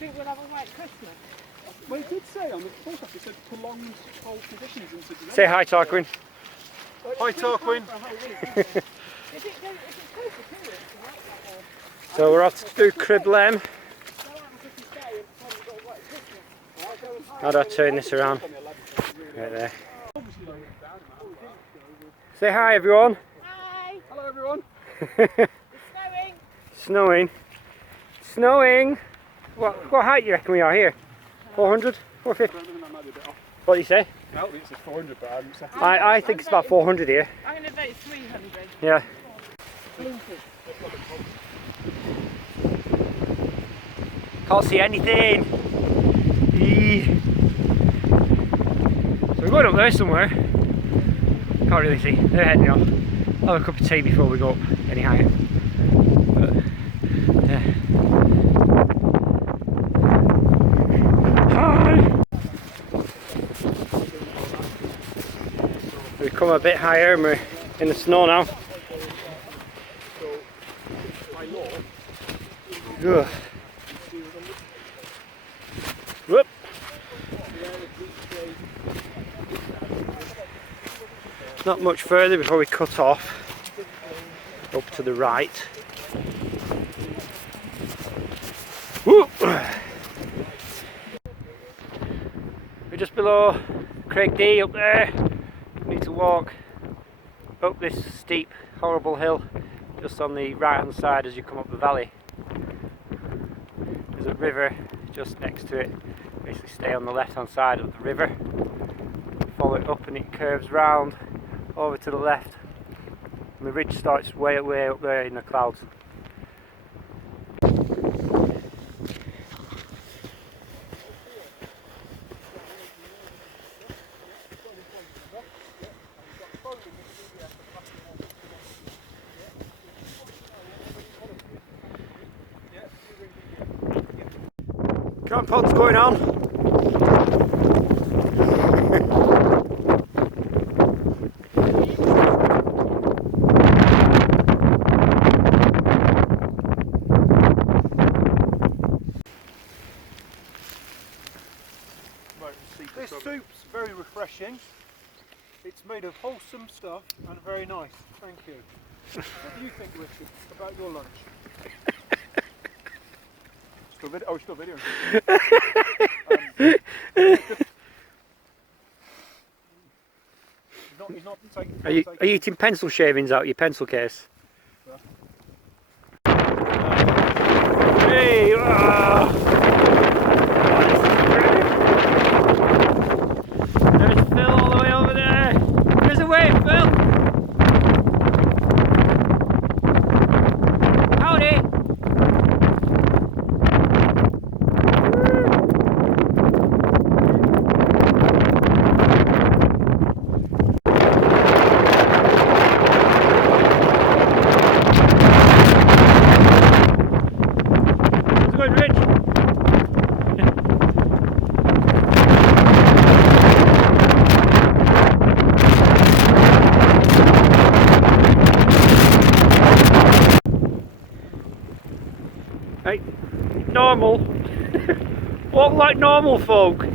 think we'll have a wet Christmas? Well, it did say on the forecast, it said prolonged cold conditions into December. Say hi, Tarquin. Hi, Tarquin. So we're off to do Criblem. How do I turn this around? Right there. Say hi, everyone. Hi. Hello, everyone. It's snowing. Snowing. Snowing. What height do you reckon we are here? 400? 450? What do you say? No, it's 400, but I'm second. I think it's about 400 here. I'm going to vote 300. Yeah. Can't see anything. Eee. So we're going up there somewhere. Can't really see. They're heading off. I'll have a cup of tea before we go up any higher. But, yeah. Hi! We've come a bit higher and we're in the snow now. Ugh. Whoop. Not much further before we cut off up to the right. Whoop. We're just below Craig D up there. We need to walk up this steep, horrible hill just on the right hand side as you come up the valley. There's a river just next to it. Basically stay on the left hand side of the river, follow it up and it curves round over to the left and the ridge starts way up there in the clouds. Crampons going on. This soup's very refreshing. It's made of wholesome stuff and very nice. Thank you. What do you think, Richard, about your lunch? Oh, we're still videoing. He's not taking. Are you eating pencil shavings out of your pencil case? Hey! There's Phil all the way over there. There's a way, Phil. Howdy. How's it going, Rich? Hey, normal. Walk like normal folk.